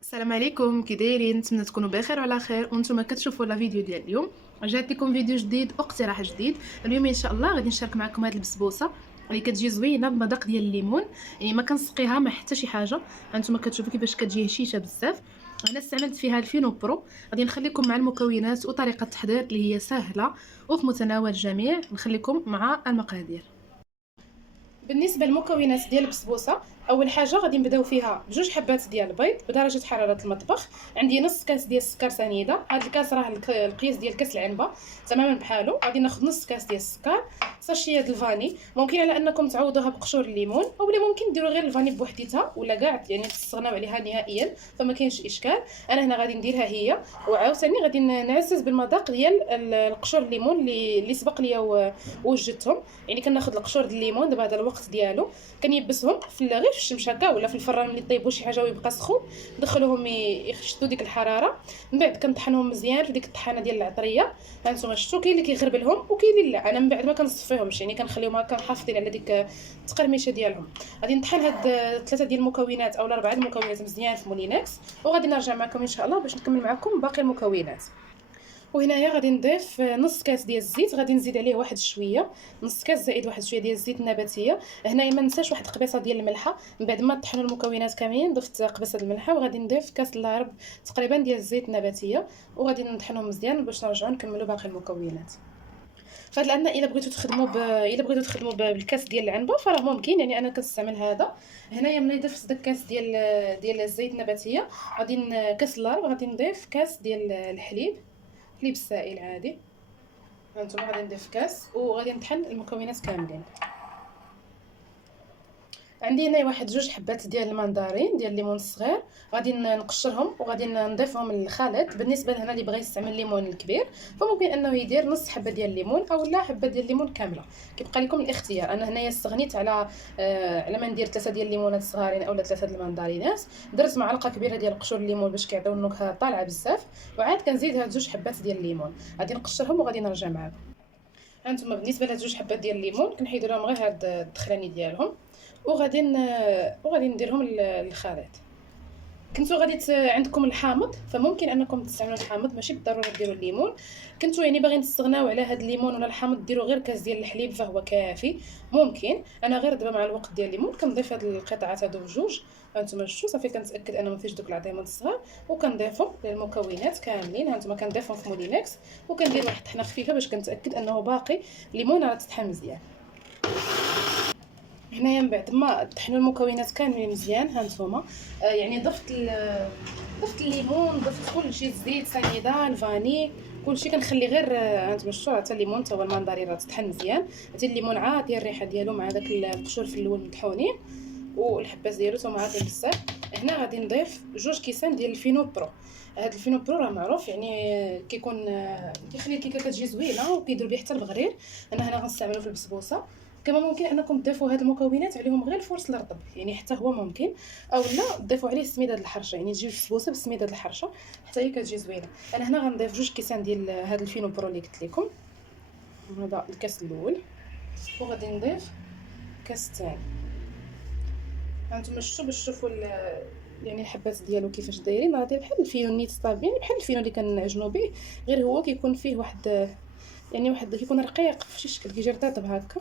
السلام عليكم، كي دايرين؟ نتمنى تكونوا بخير وعلى خير وانتم كتشوفوا لا فيديو ديال اليوم. جات لكم فيديو جديد واقتراح جديد. اليوم ان شاء الله غادي نشارك معكم هذه البسبوسه اللي كتجي زوينه بمذاق ديال الليمون. يعني ما كنسقيها ما حتى شي حاجه. هانتوما كتشوفوا كيفاش كتجي هشيشه بزاف. انا استعملت فيها الفينو برو. غادي نخليكم مع المكونات وطريقه التحضير اللي هي سهله وفي متناول الجميع. نخليكم مع المقادير. بالنسبه للمكونات ديال البسبوسه، اول حاجه غادي نبداو فيها بجوج حبات ديال البيض بدرجه حراره المطبخ. عندي نص كاس ديال السكر سنيده، هذا الكاس راه القياس ديال كاس العنبه تماما بحالو. غادي ناخذ نص كاس ديال السكر، ساشيه ديال الفاني. ممكن على انكم تعوضوها بقشور الليمون اولا ممكن ديروا غير الفاني بوحديتها ولا كاع يعني تستغناو عليها نهائيا، فما كاينش اشكال. انا هنا غادي نديرها هي، وعاوتاني غادي نعزز بالمذاق ديال القشور الليمون اللي سبق ليا ووجدتهم. يعني كناخذ القشور ديال الليمون دابا هذا الوقت ديالو، كنيبسهم غير في الشمس هكا ولا في الفران ملي طيبوا شي حاجه ويبقى سخون، ندخلوهم يشدوا ديك الحراره. من بعد كنطحنهم مزيان في ديك الطحانه ديال العطريه. هانتوما شفتوا كاين اللي كيغربلهم وكاين اللي لا. انا من بعد ما كنصفيهمش، يعني كنخليهم هكا محافظين على ديك التقرميشه ديالهم. غادي نطحن هاد ثلاثه ديال المكونات اولا اربعه المكونات مزيان في مولينكس، وغادي نرجع معكم ان شاء الله باش نكمل معكم باقي المكونات. وهنايا غادي نضيف نص كاس ديال الزيت، غادي نزيد عليه واحد شويه، نص كاس زائد واحد شويه ديال الزيت النباتيه. هنايا ما ننساش واحد قبيصه ديال الملحه. من بعد ما طحنوا المكونات كاملين ضفت قبيصه الملحه، وغادي نضيف كاس الا ربع تقريبا ديال الزيت النباتيه، وغادي نطحنهم مزيان باش نرجعوا نكملوا باقي المكونات. فهاد العندنا الا بغيتو تخدموا بالكاس ديال العنبه فراه ممكن، يعني انا كنستعمل هذا. هنايا ملي ضفت داك الكاس ديال الزيت النباتيه، كاس الا ربع غادي نضيف كاس ديال الحليب، حليب السائل عادي. هانتوما غادي نضيف كاس وغادي نطحن المكونات كاملين. عندي هنا واحد جوج حبات ديال المندارين ديال الليمون الصغير، غادي نقشرهم وغادي نضيفهم للخليط. بالنسبه لهنا اللي بغى يستعمل الليمون الكبير فممكن انه يدير نص حبه ديال الليمون او لا حبه ديال الليمون كامله، كيبقى لكم الاختيار. انا هنايا استغنيت على ما ندير ثلاثه ديال الليمونات صغارين اولا ثلاثه ديال المندارينات. درت معلقه كبيره ديال قشور الليمون باش كيعطيو النكهه طالعه بزاف، وعاد كنزيد هاد جوج حبات ديال الليمون. غادي نقشرهم وغادي نرجع معكم. هانتوما بالنسبه لهاد جوج حبات ديال الليمون كنحيدو لهم غير هاد الدخلاني ديالهم، وغادي نديرهم للخليط. كنتو غادي عندكم الحامض فممكن انكم تستعملوا الحامض، ماشي بالضروره ديروا الليمون. كنتو يعني باغيين تستغناو على هاد الليمون ولا الحامض ديروا غير كاس ديال الحليب فهو كافي. ممكن انا غير دابا مع الوقت ديال الليمون كنضيف هاد القطعات هادو بجوج. هانتوما شفتوا صافي كنتاكد انه ما فيش دوك العظيمات الصغار، وكنضيفهم للمكونات كاملين. هانتوما كنضيفهم في مولينكس وكندير واحد الطحنه خفيفه باش كنتاكد انه باقي الليمونه راه تطحن مزيان. هنايا من بعد ما طحنوا المكونات كاملين مزيان هانتوما يعني ضفت الليمون، ضفت كلشي، الزيت سنيده، الفاني، كلشي. كنخلي غير هانتوما شفتوا حتى الليمون حتى هو المندرين راه تطحن مزيان. حتى الليمون عاطي الريحه ديالو مع داك القشور في الاول مطحونين، والحباس ديالو حتى هما عاطين بزاف. هنا غادي نضيف جوج كيسان ديال الفينو برو. هاد الفينو برو راه معروف، يعني كيكون كيخلي الكيكه كتجي زوينه وكيدير بيه حتى البغرير. انا هنا غنستعملو في البسبوسه. كما ممكن انكم تضيفوا هاد المكونات عليهم غير الفرص الرطب، يعني حتى هو ممكن، او لا تضيفوا عليه سميده الحرشه، يعني تجي البسبوسه بسميده الحرشه حتى هي كتجي زوينه. انا هنا غنضيف جوج كيسان ديال هاد الفينو برو اللي قلت لكم. هذا الكاس الاول، وغادي نضيف كاس الثاني. هانتوما شفتوا باش تشوفوا يعني الحبات ديالو كيفاش دايرين، راه داير بحال الفينو نيت طاب، يعني بحال الفينو اللي كنعجنوا به، غير هو كيكون فيه واحد كيكون رقيق في شي شكل كيجي رطب هكا.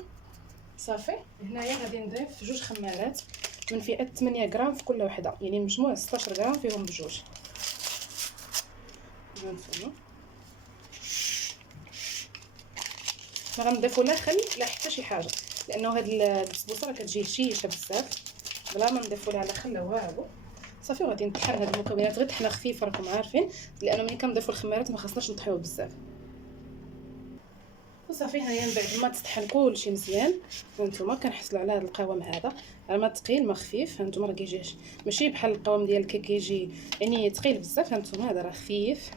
صافي هنايا غادي نضيف جوج خمارات من فئه 8 غرام في كل وحده، يعني المجموع 16 غرام فيهم بجوج. هانتوما ما غنضيفوا لا خل لا حتى شي حاجه، لانه هاد البسبوسه راه كتجي هشيشه بزاف بلا ما نضيفوا لها لا خل لا والو. صافي وغادي نطحن هاد المكونات غير طحنه خفيفه راكم عارفين، لانه ملي كنضيفوا الخمارات ما خاصناش نطحيو بزاف. وصافي هنايا من بعد ما تطحن كلشي مزيان، هانتوما كنحصلوا على هذا القوام هذا، راه ما ثقيل ما خفيف. هانتوما راه كيجي ماشي بحال القوام ديال الكيك كيجي يعني ثقيل بزاف. هانتوما هذا راه خفيف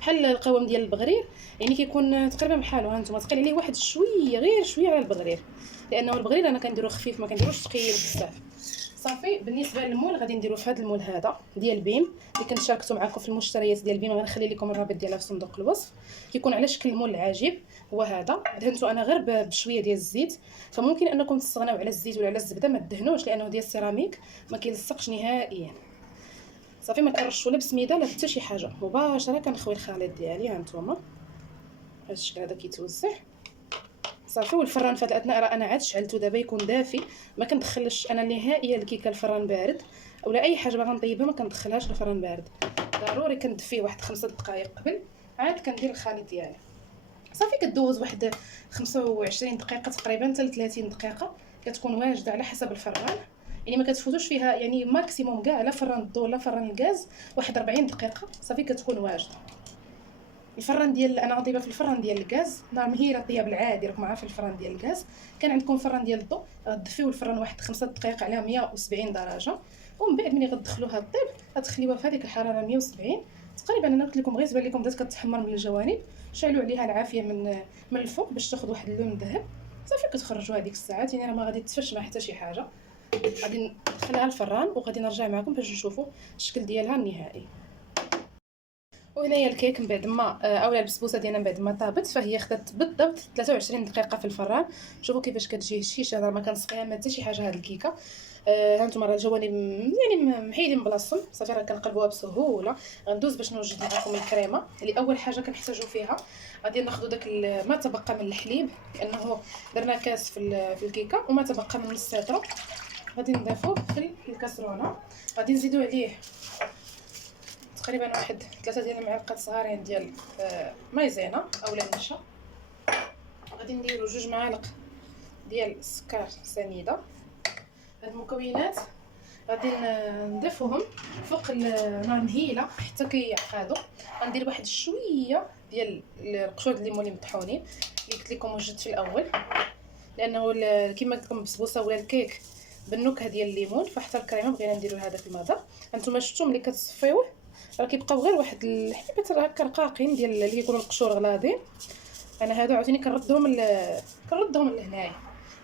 بحال القوام ديال البغرير، يعني كيكون تقريبا بحالو. هانتوما ثقيل عليه واحد شويه غير شويه على البغرير، لانه البغرير انا كنديرو خفيف ما كنديروش ثقيل بزاف. صافي بالنسبه للمول غادي نديرو في هذا المول هذا ديال بيم اللي كنت شاركته معكم في المشتريات ديال بيم، غنخلي لكم الرابط ديالها في صندوق الوصف. كيكون على شكل المول العجيب. هو هذا دهنتو انا غير بشويه ديال الزيت، فممكن انكم تستغناو على الزيت ولا على الزبده، ما تدهنوش لانه ديال السيراميك ما كيلصقش نهائيا. صافي ما كنرش ولا بسميده لا حتى شي حاجه، مباشره كنخوي الخليط ديالي. ها نتوما هذا الشكل هذا كيتوزع صافي. والفران في هذه الاثناء راه انا عاد شعلته دابا يكون دافي، ما كندخلش انا نهائيا الكيكه الفران بارد اولا اي حاجه باغا نطيبها ما كندخلهاش الفران بارد، ضروري كندفيه واحد 5 دقائق قبل عاد كندير الخليط ديالي. صافي كدوز واحد 25 دقيقه تقريبا حتى 30 دقيقه كتكون واجده على حسب الفران، يعني ما كتفوتوش فيها يعني ماكسيموم كاع لا فران الضوء لا فران الغاز واحد 40 دقيقه صافي كتكون واجده. الفران ديال انا غنطيبها في الفران ديال الغاز، نعم هي الطياب العادي راكم عارفين الفران ديال الغاز. كان عندكم فران ديال الضوء غتدفيو الفران واحد 5 دقائق على 170 درجه، ومن بعد ملي غتدخلوها الطيب غتخليوها في هذيك الحراره 170 تقريبا. انا قلت لكم غير تبان لكم بدات كتحمر من الجوانب، شعلوا عليها العافيه من الفوق باش تاخذ واحد اللون ذهب. صافي كتخرجوا هذيك الساعات، يعني راه ما غادي تفش مع حتى شي حاجه. غادي ندخلها الفران وغادي نرجع معكم باش نشوفوا الشكل ديالها النهائي. وهنايا الكيك من بعد ما اولا البسبوسه ديالنا من بعد ما طابت فهي خدات بالضبط 23 دقيقه في الفران. شوفوا كيفاش كتجي هشيشه، انا ما كنسقيها ما حتى شي حاجه هاد الكيكه. ها انتم راه الجوانب يعني محيدين بلاصتهم. صافي راه كنقلبوها بسهوله. غندوز باش نوجد معكم الكريمه اللي اول حاجه كنحتاجو فيها. غادي ناخذ داك ما تبقى من الحليب لانه درنا كاس في الكيكه وما تبقى من نص لتر، غادي نضيفوه في الكاسرونه. غادي نزيدو عليه تقريبا واحد 3 ديال المعالق صغارين ديال مايزينا اولا نشا. غادي نديرو 2 معالق ديال السكر سنيده. هاد المكونات غادي نضيفوهم فوق النار مهيله حتى كيعقادوا. غندير واحد شويه ديال القشور الليمون اللي مطحونين اللي قلت لكم وجدت في الاول، لانه كما قلت لكم البسبوسه ولا الكيك بالنكهه ديال الليمون، فحتى الكريمه بغينا نديرو هذا في المذاق. هانتوما شفتوا ملي كتصفيوه راه كيبقاو غير واحد الحبيبات هكا رقاقين ديال اللي كيكونوا القشور غلاضين. انا هادو عاوتاني كنردهم لهنايا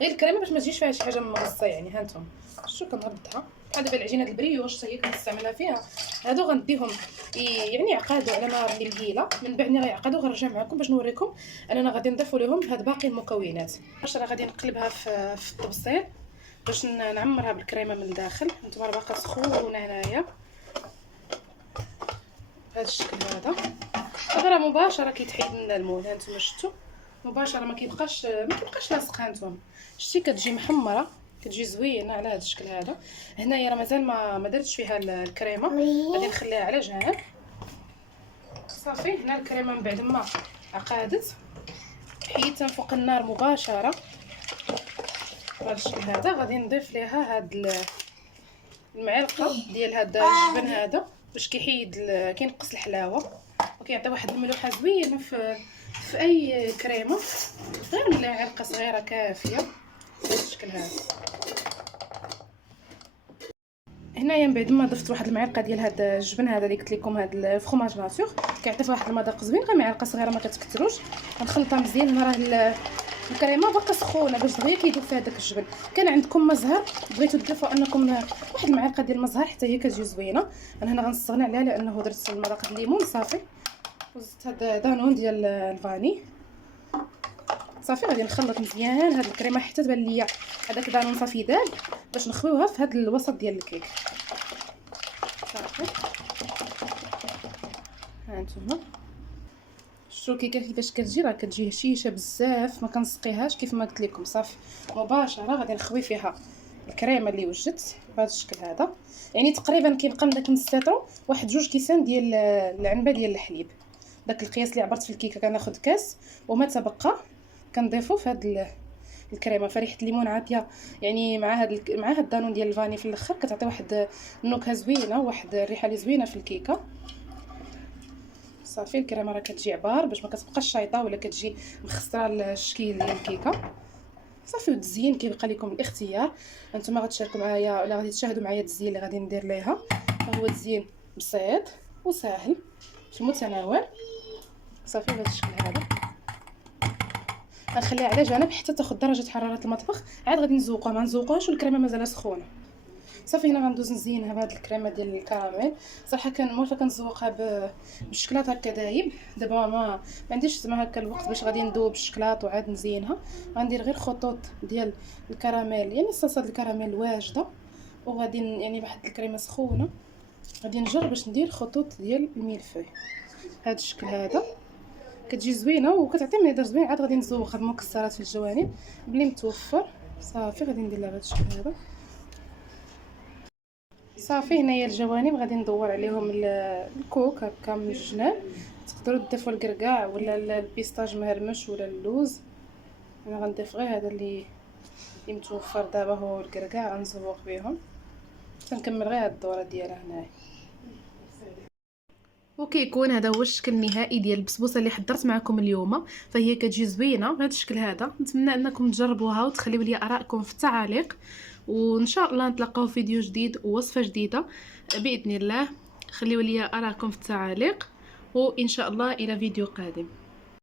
غير الكريمه باش ما تجيش فيها شي حاجه مغصه. يعني ها انتم شفتوا كنردها بحال دابا العجينه البريوش حتى هي كنستعملها فيها. هادو غنديهم يعني يعقادوا على نار اللي مهيله، من بعد ملي غيعقدوا غنرجع معكم باش نوريكم اننا غادي نضيفوا لهم هاد باقي المكونات. راه غادي نقلبها في الطبسيل باش نعمرها بالكريمه من الداخل. نتوما راه باقا سخونه هنايا بهذا الشكل هذا. هذا راه مباشره كيتحيد من المول. ها نتوما شفتوا مباشره ما كيبقاش لاصق. ها نتوما شتي كتجي محمره كتجي زوينه على هذا الشكل هذا. هنايا راه مازال ما درتش فيها الكريمه، غادي نخليها على جنب. صافي هنا الكريمه من بعد ما عقادت حيدتها فوق النار مباشره بهذا الشكل هذا. غادي نضيف ليها هاد المعلقه ديال هذا الجبن هذا باش كينقص الحلاوه وكيعطي واحد الملوحه زوينه في اي كريمه. غير معلقه صغيره كافيه بهذا الشكل هذا. هنايا من بعد ما ضفت واحد المعلقه ديال هذا الجبن هذا اللي قلت لكم هذا الفرماج ناتور كيعطي واحد المذاق زوين، غير معلقه صغيره ما كتكثروش. غنخلطها مزيان. هنا راه الكريمه باقا سخونه باش دغيا كيذوب فيها داك الجبن. كان عندكم مزهر بغيتو تضيفوا انكم واحد المعلقه ديال المزهر حتى هي كتجي زوينه. انا هنا غنستغنى عليها لانه درت المذاق ديال الليمون. صافي وزدت هذا دانون ديال الفاني. صافي غادي نخلط مزيان هاد الكريمه حتى تبان ليا هذاك دانون صافي داب باش نخويوها في هذا الوسط ديال الكيك. صافي ها نتوما شفتوا الكيكه كيفاش كتجي، راه كتجي هشيشه بزاف ما كنسقيهاش كيف ما قلت لكم. صافي مباشره غادي نخوي فيها الكريمه اللي وجدت بهذا الشكل هذا. يعني تقريبا كيبقى من داك نص لتر واحد 2 كيسان ديال العنبه ديال الحليب. داك القياس اللي عبرت في الكيكه كناخذ كاس وما تبقى كنضيفو في هاد الكريمه. فريحه الليمون عاطيه يعني مع هاد الدانون ديال الفاني في الاخر كتعطي واحد النكهه زوينه وواحد الريحه اللي زوينه في الكيكه. صافي الكريمه راه كتجي عبار باش ما كتبقاش شايطه ولا كتجي مخسره الشكل ديال الكيكه. صافي والتزيين كيبقى لكم الاختيار. انتما غتشاركوا معايا ولا غادي تشاهدوا معايا التزيين اللي غادي ندير ليها. هو تزيين بسيط وسهل في المتناول. صافي بهذا الشكل هذا غنخليها على جنب حتى تاخذ درجه حراره المطبخ. عاد غادي نزوقوها ما نزوقوهاش والكريمه مازال سخونه. صافي هنا غندوز نزينها بهاد الكريمه ديال الكراميل. صراحه مورفا كنزوقها بالشكلاط هكا دايب. دابا ما عنديش زعما هكا الوقت باش غادي ندوب الشكلاط وعاد نزينها. غندير غير خطوط ديال الكراميل يعني صلصه الكراميل واجده وغادي يعني واحد الكريمه سخونه غادي نجرب باش ندير خطوط ديال الملفوي هذا الشكل هذا. كتجي زوينه وكتعطي منظر زوين. عاد غادي نزوق هاد المكسرات في الجوانب بلي متوفر. صافي غادي ندير لها بهذا الشكل هذا. صافي هنايا الجوانب غادي ندور عليهم الكوك هكا من الجناب. تقدروا تضيفوا الكركاع ولا البيستاج مهرمش ولا اللوز. انا غنضيف غير هذا اللي متوفر دابا هو الكركاع، غنزوق بهم تنكمل غير هاد الدوره ديالها هنايا. وكيكون هذا هو الشكل النهائي ديال البسبوسه اللي حضرت معكم اليوم. فهي كتجي زوينه بهذا الشكل هذا. نتمنى انكم تجربوها وتخليو لي ارائكم في التعاليق، وان شاء الله نتلاقاو في فيديو جديد ووصفه جديده باذن الله. خليو لي ارائكم في التعاليق، وان شاء الله الى فيديو قادم.